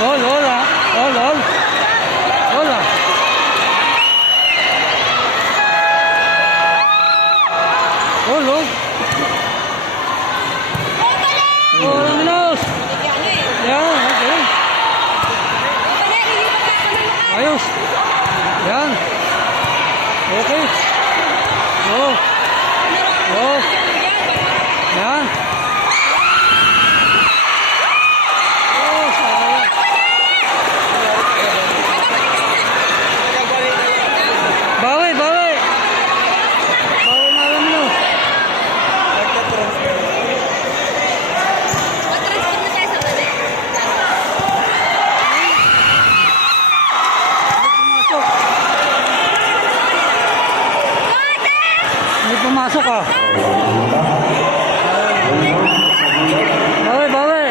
All, all, ah. All, all. All, ah. All, all. Oh, Minos. Yan, okay. Ayos. Yan. Okay. Oh. Oh. Yan. Oh, sayang. Bawi, bawi. Bawi na lang mo. May pumasok ah. Bawi, bawi.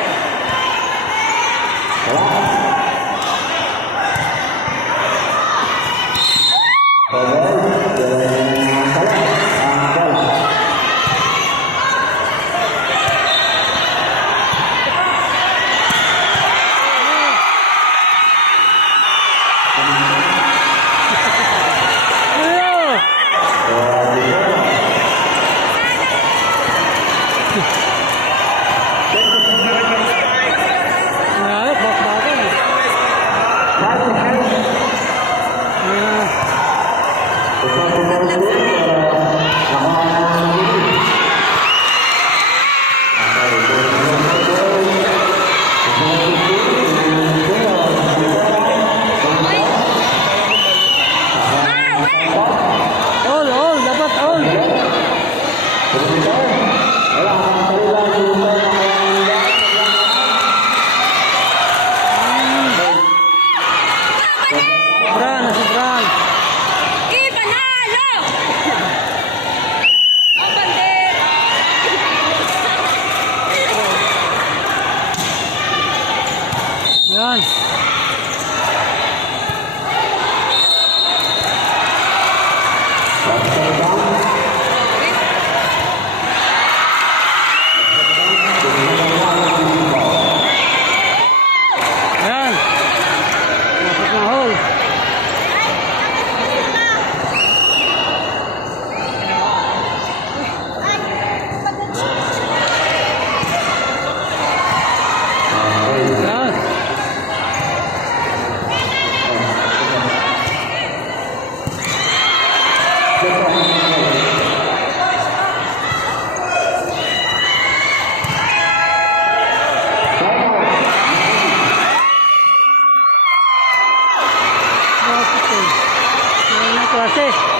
Ay, bakbakan eh. All, dapat all. Bran, nasi Bran. Yan. Yan. Dapat na hole. Yan. Bakit eh? Yan ang klase.